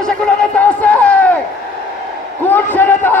বাংলাদেশে কোন নেতা আছে? কোন সে নেতা?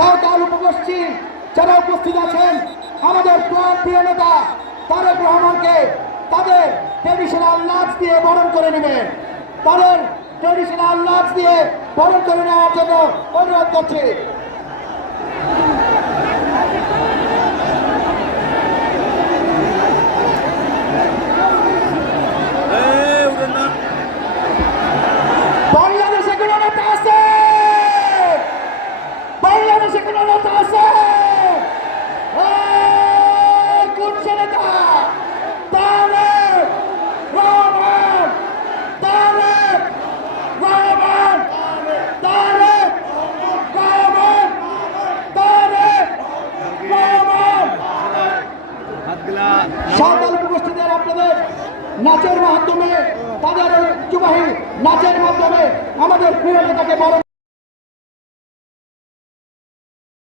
সাঁওতাল উপগোষ্ঠী যারা উপস্থিত আছেন, আমাদের প্রাণ প্রিয় নেতা তারেক রহমানকে তাদের ট্রেডিশনাল নাচ দিয়ে বরণ করে নেবেন। তাদের ট্রেডিশনাল নাচ দিয়ে বরণ করে নেওয়ার জন্য অনুরোধ করছি। সাঁওতাল উপস্থিতের আপনাদের নাচের মাধ্যমে তাদের ঐতিহ্যবাহী নাচের মাধ্যমে আমাদের প্রিয় নেতাকে বরণ